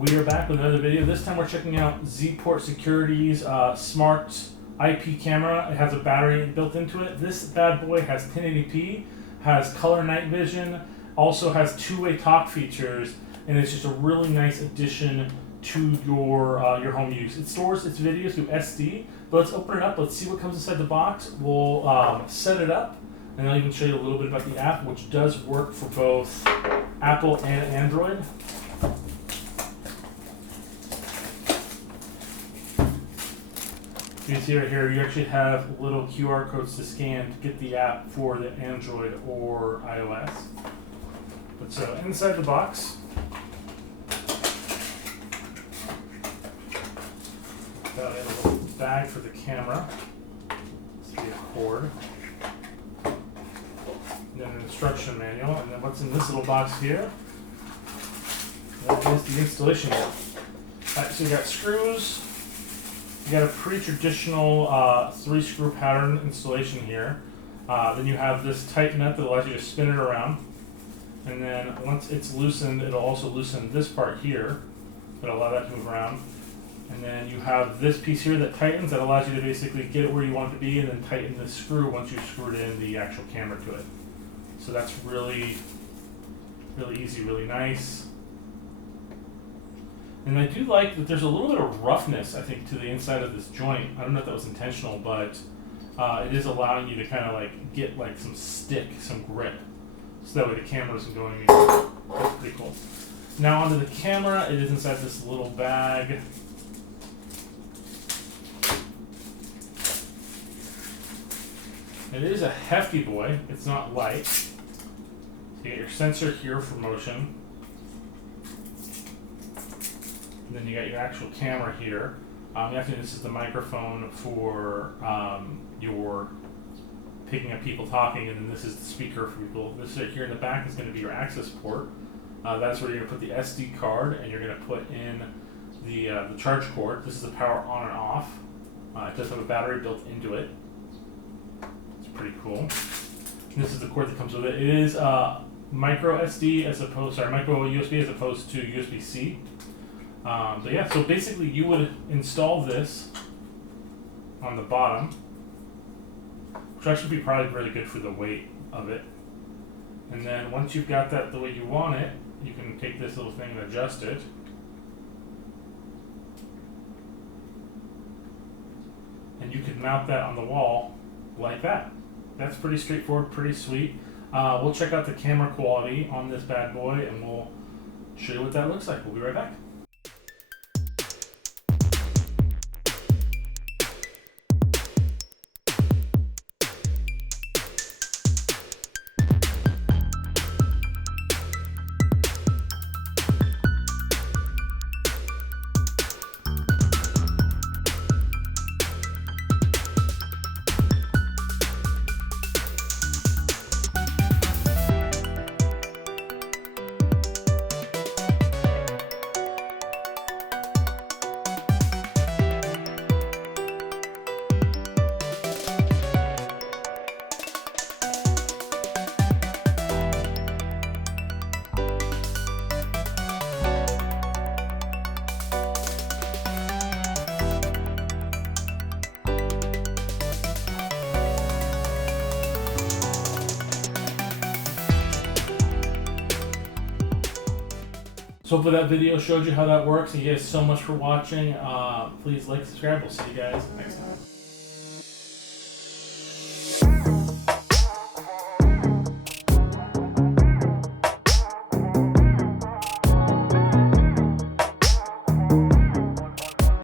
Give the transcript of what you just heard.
We are back with another video. This time we're checking out ZEEPORTE Security's smart IP camera. It has a battery built into it. This bad boy has 1080p, has color night vision, also has two-way talk features, and it's just a really nice addition to your home use. It stores its videos through SD, but let's open it up. Let's see what comes inside the box. We'll set it up, and I'll even show you a little bit about the app, which does work for both Apple and Android. You can see right here, you actually have little QR codes to scan to get the app for the Android or iOS. But so inside the box, got a little bag for the camera. This will be a cord. And then an instruction manual, and then what's in this little box here? That is the installation kit. Alright, so you got screws. You got a pretty traditional 3-screw pattern installation here. Then you have this tight nut that allows you to spin it around. And then once it's loosened, it'll also loosen this part here. That'll allow that to move around. And then you have this piece here that tightens, that allows you to basically get it where you want it to be, and then tighten the screw once you've screwed in the actual camera to it. So that's really, really easy, really nice. And I do like that there's a little bit of roughness, I think, to the inside of this joint. I don't know if that was intentional, but it is allowing you to kind of like get like some stick, some grip, so that way the camera isn't going anywhere. That's pretty cool. Now onto the camera, it is inside this little bag. It is a hefty boy, it's not light. So you get your sensor here for motion. And then you got your actual camera here. This is the microphone for your picking up people talking, and then this is the speaker for people. This right here in the back is going to be your access port. That's where you're going to put the SD card, and you're going to put in the charge cord. This is the power on and off. It does have a battery built into it. It's pretty cool. And this is the cord that comes with it. It is micro USB as opposed to USB-C. But yeah, so basically you would install this on the bottom, which actually be probably really good for the weight of it. And then once you've got that the way you want it, you can take this little thing and adjust it. And you can mount that on the wall like that. That's pretty straightforward, pretty sweet. We'll check out the camera quality on this bad boy, and we'll show you what that looks like. We'll be right back. So hopefully that video showed you how that works. Thank you guys so much for watching. Please like, subscribe. We'll see you guys next time.